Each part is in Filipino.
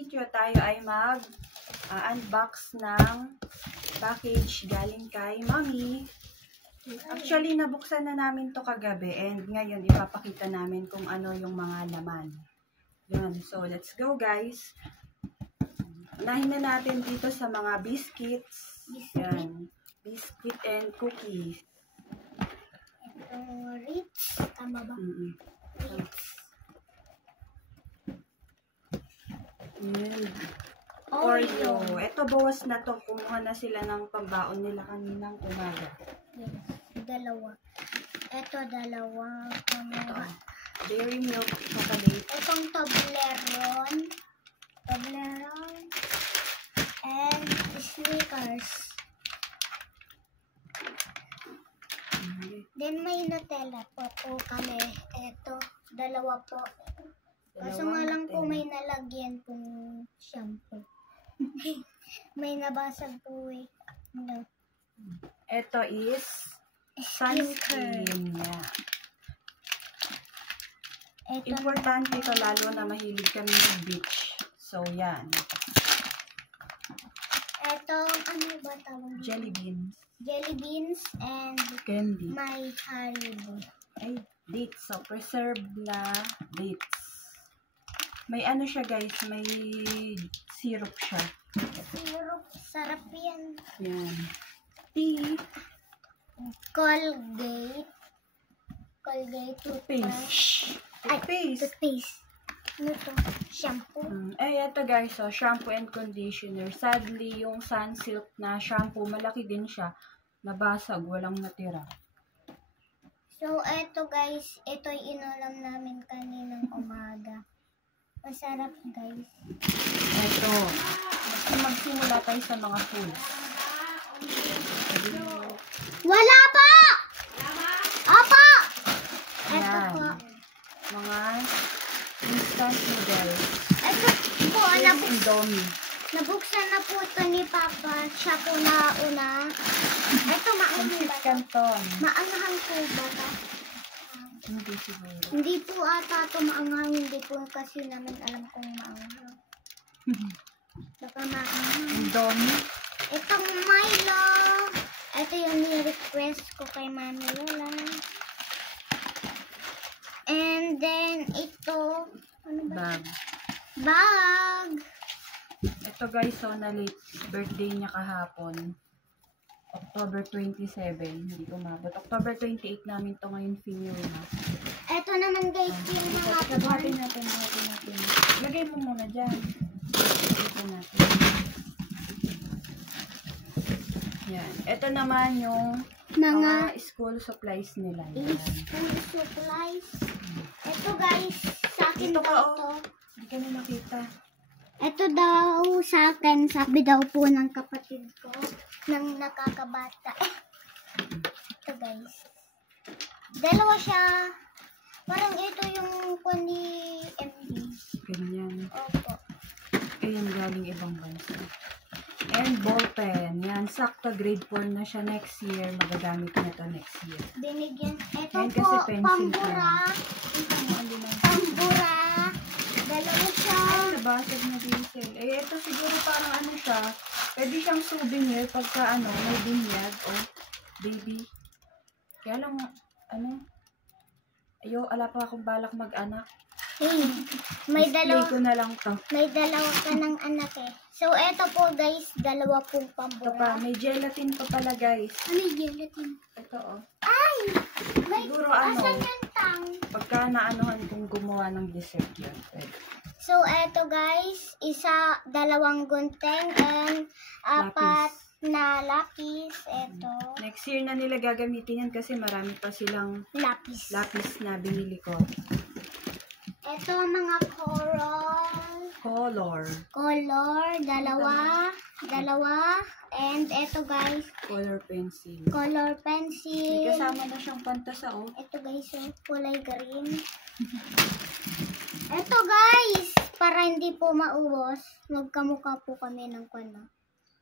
video tayo ay mag-unbox ng package galing kay Mami. Actually, nabuksan na namin to kagabi and ngayon ipapakita namin kung ano yung mga laman. Yan. So, let's go guys. Unahin na natin dito sa mga biscuits. Yan. Biscuit and cookies. Ito, Ritz. Tama ba? Ritz. Yan. Oreo. Ito, bawas na to. Kumuha na sila ng pambaon nila kaninang umaga. Yes. Dalawa. Ito, dalawa. Kumuha. Dairy milk chocolate. Itong Toblerone. Toblerone. And Snickers. Then may Nutella po kami. Ito, dalawa po. Kaso nga lang po may nalagyan pong shampoo. May nabasag po eh. No. Ito is sunscreen. Yeah. Ito, Importante ito lalo na mahilig kami ng beach. So, yan. ito, ano ba tawag? Jelly beans. Jelly beans and Candy. may Haribo. Ay, dates. So, preserved na dates. May ano siya guys, may syrup siya. Syrup, sarap yan. Yan. Tea. Colgate. Colgate toothpaste. Toothpaste. Toothpaste. Ano to? Shampoo. Ay, ito guys, so, shampoo and conditioner. Sadly, yung Sunsilk na shampoo, malaki din siya. Nabasag, walang natira. So, eto guys, ito'y inulam namin kaninang umaga. Masarap guys. Ito. Magsimula tayo sa mga foods. Wala pa! Apa! Ito Ayan. po. Mga instant noodles. Ito po, Indomie. nabuksan na po ito ni Papa. Siya po na una. Ito, maanghang Pancit ba ito? Canton. Maanghang po ba ito? Hindi siguro. Hindi po ata ito maanghang. Hindi po kasi naman alam kung maanghang. Baka maanghang. Indomie. Itong Milo. Ito yung ni-request ko kay Mami Lola. And then, ito. Ano ba? Bag. Bag. Ito guys, so na late birthday niya kahapon. October 27. Hindi umabot. October 28 namin to ngayon finyo na. Ito naman guys yung mga Buhatin natin. Lagay mo muna dyan. Lagay natin. Yan. Ito naman yung mga school supplies nila. Yan. school supplies. Ito guys, sa akin Dito daw ka, to. Hindi ka na nakita. Ito daw sa akin, sabi daw po ng kapatid ko, ng nakakabata. Ito guys. Dalawa siya. Parang ito yung ni MD. Ganyan. Opo. Ayan, galing ibang bansa. And ball pen. Yan, sakto grade 4 na siya next year. Magagamit na to next year. Binigyan. Ito Yan po, kasi pencil pambura. Pambura. Dalawa siya. Ay, nabasag na diesel. Eh, ito siguro parang ano siya. Pwede siyang souvenir pagka ano, may binyag. Oh, baby. Kaya lang, ano, ala pa akong balak mag-anak. Hey, may Display dalawa. ko na lang to. May dalawa ka ng anak eh. So, eto po guys, dalawa pong Ito pa, pambura. may gelatin pa pala guys. Ano yung gelatin? Ito oh. Ay! May, Siguro ano, asan yung tang? pagka naanohan kung gumawa ng dessert yan. Pwede. So, eto guys, dalawang gunting and apat na lapis. Eto, Next year na nila gagamitin yan kasi marami pa silang lapis. lapis na binili ko. Eto, mga Color. dalawa. And eto guys, Color pencil. color May pencil. kasama na siyang pantasa oh. Ito guys, kulay green. Ito guys, para hindi po maubos, magkamukha po kami ng kwano.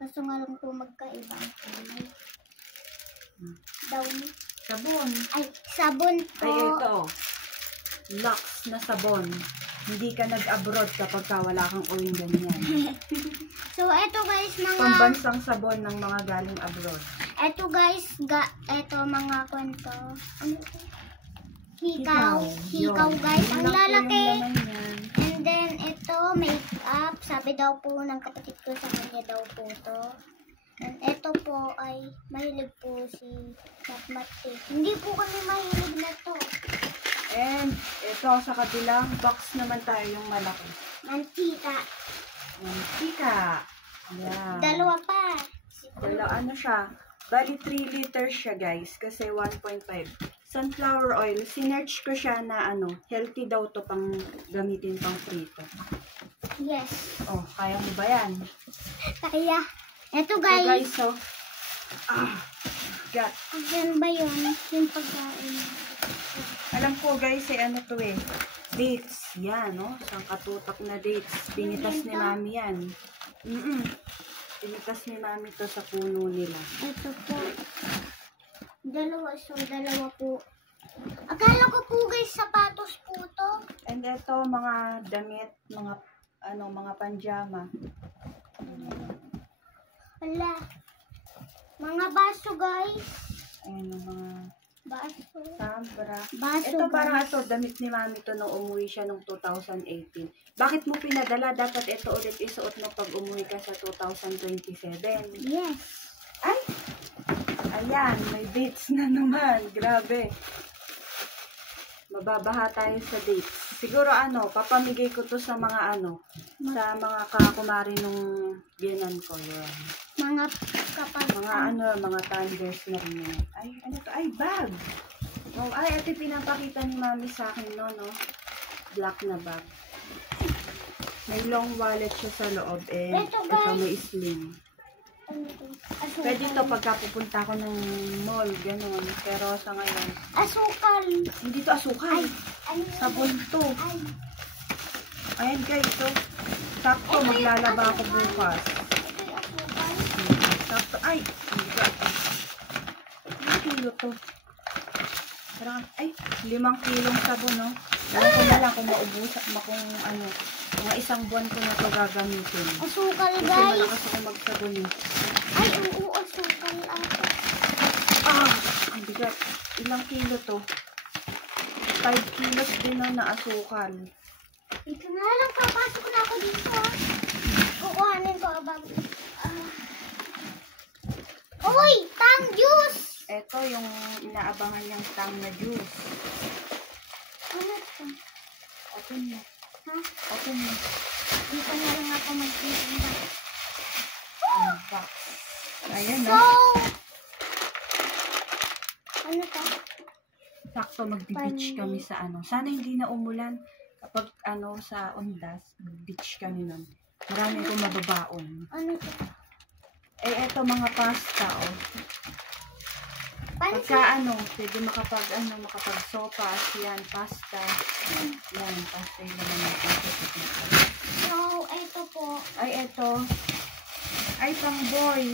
Kaso nga lang po magkaiba ang kulay. Downy. Sabon. Ay, sabon po. Ay, ito. Lux na sabon. Hindi ka nag-abroad kapag ka wala kang uwing ganyan. So, eto guys, Pambansang sabon ng mga galing abroad. eto guys, eto mga kwento. Ano to? Hikaw. Hikaw Yun. guys, Yun ang lang po yung lalaki. laman yan. And then, ito, makeup. Sabi daw po ng kapatid ko sa kanya daw po to. And ito po ay mahilig po si mathematics. Hindi po kami mahilig na to. And ito sa kabilang box naman tayo yung malaki. Mantika. Mantika. Yan. Dalawa pa. Ano siya? Bali 3 liters siya guys. Kasi 1.5. Sunflower oil. Sinerch ko siya na healthy daw to pang gamitin pang frito. Yes. Oh, kaya mo ba yan? Kaya. Ito So guys. guys, so. Got. Ano ba yun? Yung pagkain. Alam ko guys, ano to eh. Dates. Yan, no? Isang katutak na dates. Pinitas ni mami yan. Pinitas ni mami to sa puno nila. Ito po. Dalawa po. Akala ko po guys, sapatos po to. And ito, mga damit, mga panjama. Wala. Mga baso guys. Ayan, mga Baso. sabra. Baso Ito parang guys. damit ni mami to nung umuwi siya nung 2018. Bakit mo pinadala? Dapat ito ulit isuot mo pag umuwi ka sa 2027. Yes. Ay! Ayan, may dates na naman. Grabe. Mababaha tayo sa dates. Siguro papamigay ko to sa mga sa mga kakumari nung biyanan ko. Yan. Mga kapag Mga thunders na rin yun. Ay, ano to? Ay, bag! Oh, ay, ito pinapakita ni mami sa akin, no? Black na bag. May long wallet siya sa loob, Ito, ito guys. may sling. asukal. Pwede to pagka pupunta ko ng mall, ganun. Pero sa ngayon, Asukal. hindi to asukal. Ano Sabon to. Ay. Ayan guys, so, sakto maglalaba ako bukas. Ito yung asukal. Sakto, ay, hindi ko. Ilang kilo to? Parang, ay, 5 kilong sabon, no? Alam ko na lang kung maubusan, mga isang buwan ko na to gagamitin. Asukal Kasi guys. malakas ako magsabon eh. Ay, oo, asukal ata. Ang bigat. Ilang kilo to? 5 kilos din no, na asukal. Ito na lang, papasok na ako dito. Kukuhanin ko abang. Uy, tang juice! Ito yung inaabangan niyang tang na juice. Ano ito? Open mo. Ha? Open mo. Dito na lang ako magtitinda. Ang box. Ayan So, no. ano to? Sakto magbi-beach kami sa Sana hindi na umulan. Kapag sa Ondas, mag-beach kami nun. Marami akong mababaon. Ano to? Eto mga pasta, oh. Pansit. Pagka pwede makapag sopas, yan, pasta. Yan, pasta yung naman natin. So, ito po. Ay, eto. Ay, pang boy.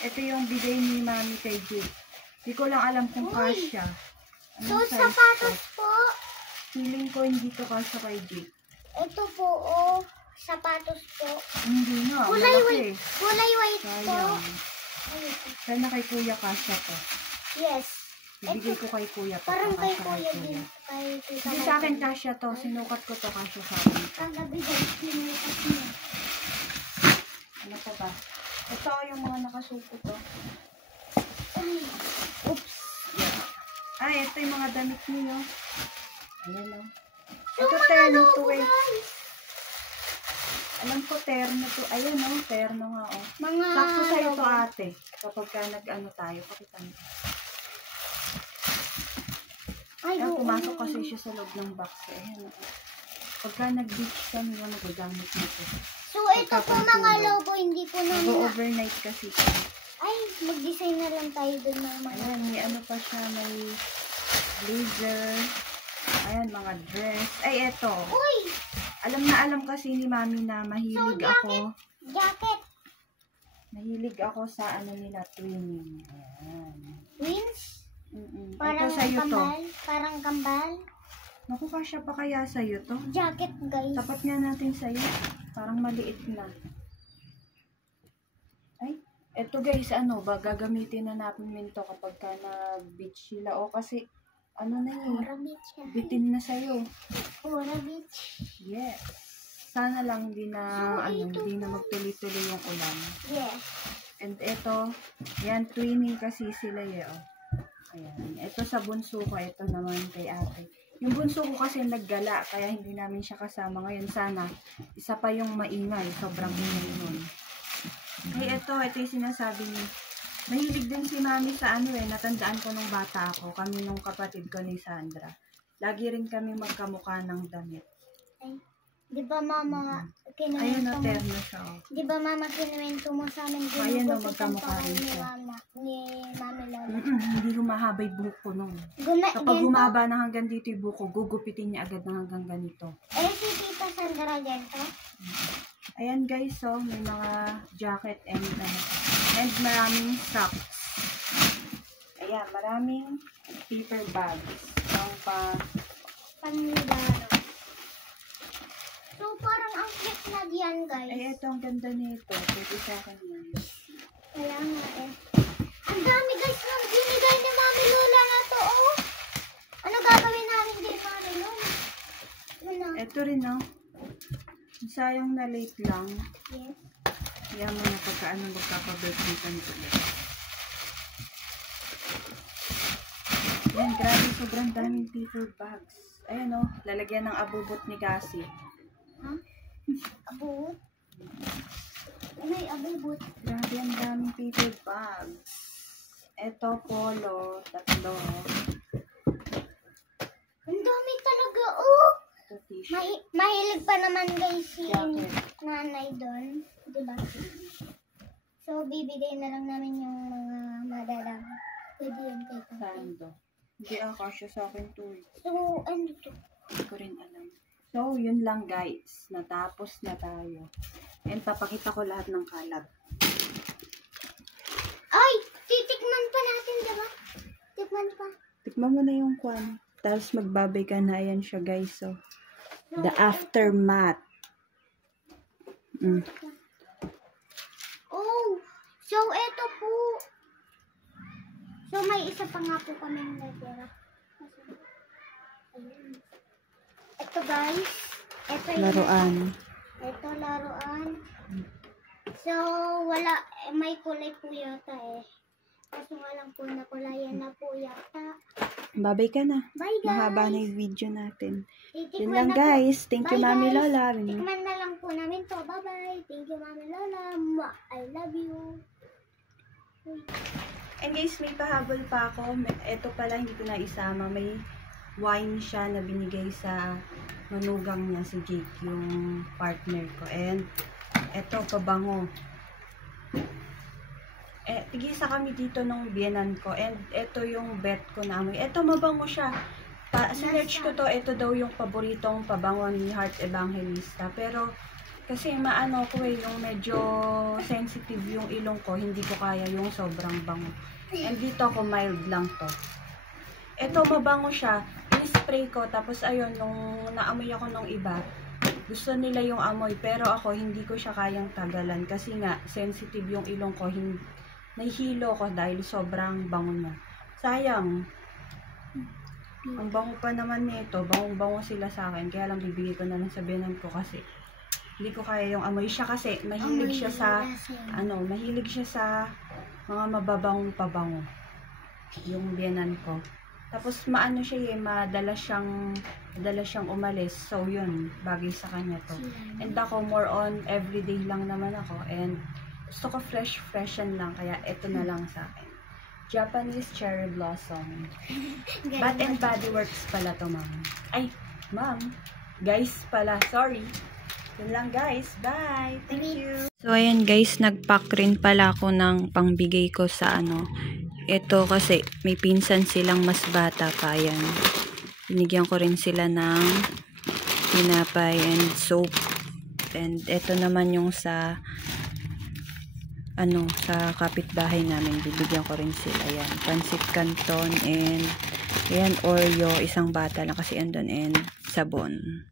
Ito yung bigay ni mami kay Jake. Hindi ko lang alam kung Uy. kasya. So, Anong size sapatos to? po. Feeling ko hindi to kasya kay Jake. Ito po, oh. Sapatos po. Hindi nga, Kulay malaki. white. Kulay white po. Sayang. Ano ito? Sana kay kuya kasya to. Yes. Ibigay ko kay kuya to. Parang kay kasya kuya din. Kay tita. Hindi sa akin kasya to. Sinukat ko to kasya sa akin. Kagabi guys, pinukat niya. Ano pa ba? Ito yung mga nakasuko to. Ay, Oops! Yeah. Ay, ito yung mga damit niyo. Ayan o. yung Ito mga terno to logo eh. guys. Alam ko terno to. Ayan o, terno nga o. Mga Sakto sa'yo to logo. ate. Kapag ka tayo, pakita mo. Ay, Ayan, oo. pumasok kasi siya sa loob ng box. Ayan o. Pagka nag-beach kami, magagamit mo to. So, ito po mga logo, hindi po namin Mag-overnight kasi siya. Ay, mag-design na lang tayo dun ng mga. Ayan, may pa siya, may blazer. Ayan, mga dress. Ay, eto. Uy! Alam na alam kasi ni mami na mahilig ako. Jacket. Mahilig ako sa nila, twinning. Ayan. Wins. Ito Parang sa'yo to. kambal. Parang kambal. Naku, kasya pa kaya sa'yo to? Jacket, guys. Tapat nga natin sa'yo. Parang maliit na. Ay, eto guys, ano ba, gagamitin na namin to kapag ka na-beach sila. O kasi, ano na yun, Ora Beach yan. bitin na sa'yo. Ora Beach. Yes. Sana lang hindi na, hindi na magtuloy-tuloy yung ulan. Yes. And eto, yan, twinning kasi sila oh. Ayan. Ito sa bunso ko, ito naman kay ate. Yung bunso ko kasi naggala, kaya hindi namin siya kasama ngayon. Sana, isa pa yung maingay. Sobrang ingay nun. Ay, ito yung sinasabi niya. Mahilig din si mami sa natandaan ko nung bata ako. Kami nung kapatid ko ni Sandra. Lagi rin kami magkamukha ng damit. Ay, di ba mama, Ayun, kinuwento mo? terno siya. Di ba mama, kinuwento mo sa amin Ayan, ginugupitan magkamukha pa rin ni siya. mama, ni mami Lola. Hindi humahaba yung buhok ko nung. Kapag humaba na hanggang dito yung buhok ko, gugupitin niya agad na hanggang ganito. Eh, si Tita Sandra Gento? Ayan guys, so may mga jacket and maraming socks. Ayan, maraming paper bags. Panlaro. So, parang ang cute na diyan, guys. Ay, ito ang ganda nito. Pwede sa akin yan. Kaya nga eh. Ang dami guys nang binigay ni Mami Lola na to, oh. Ano gagawin namin din, Mami Lola? Wala. Ito rin, no? Sayang na late lang. Yes. Kaya mo na pagkaano magkaka-birthday ka nito. Yan, grabe. Sobrang daming paper bags. Ayan, oh. Lalagyan ng abubot ni Cassie. Ha? Abot? May abot. Grabe, ang daming paper bags. Ito, polo. 3. Ang dami talaga, oh. Ito, t-shirt. Mahilig pa naman guys si Jacket. nanay doon. Diba? So, bibigay na lang namin yung mga madalang. Pwede yan kay Tatay. Saan to? Hindi kasya sa akin to. So, ano to? Hindi ko rin alam. So, yun lang guys. Natapos na tayo. And papakita ko lahat ng kalat. Ay! Titikman pa natin, diba? Tikman pa. Tikman mo na yung kwan. Tapos magbabay ka na. Ayan siya guys. So, the aftermath. Oh! So, eto po. So, may isa pa nga po kami natira. Ayun. Ito guys. Ito yung Laruan. Ito, laruan. So, wala, may kulay po yata eh. Kaso nga lang po, nakulayan na po yata. Babay ka na. Bye guys! Mahaba na yung video natin. Titikman Yun lang na po. guys. Thank you Bye, Mami guys. Lola. Tikman na lang po namin to. Bye-bye. Thank you, Mami Lola. Mwah. I love you. And guys, may pahabol pa ako. Ito pala, hindi ko na isama. May wine siya na binigay sa manugang niya, si Jake, yung partner ko. And ito, pabango. Tigisa kami dito nung biyenan ko. And ito yung bet ko na amoy. Ito, mabango siya. Sinerch ko to, ito daw yung paboritong pabango ni Heart Evangelista. Pero, kasi maano ko yung medyo sensitive yung ilong ko, hindi ko kaya yung sobrang bango. And dito ako mild lang to. Ito mabango siya, in-spray ko, tapos ayun, nung naamoy ako nung iba, gusto nila yung amoy, pero ako hindi ko siya kayang tagalan kasi nga sensitive yung ilong ko, nahihilo ko dahil sobrang bango niya. Sayang. Ang bango pa naman nito, bangong-bango sila sa akin, kaya lang bibigay ko na lang sa biyanan ko kasi hindi ko kaya yung amoy siya kasi mahilig siya sa mahilig siya sa mga mababangong pabango. Yung biyanan ko. Tapos maano siya madala siyang umalis. So yun, bagay sa kanya to. And ako more on everyday lang naman ako and gusto ko freshen lang kaya ito na lang sa akin. Japanese cherry blossom. Bath and Body Works pala to, ma'am. Ay, ma'am. Guys pala, sorry. Yun lang guys. Bye. Thank you. So ayan guys, nagpack rin pala ako ng pangbigay ko sa ito kasi may pinsan silang mas bata pa yan. Binigyan ko rin sila ng tinapay and soap. And ito naman yung sa sa kapitbahay namin. Bibigyan ko rin sila. Ayan, pancit canton and ayan, Oreo, isang bata lang kasi andun, and sabon.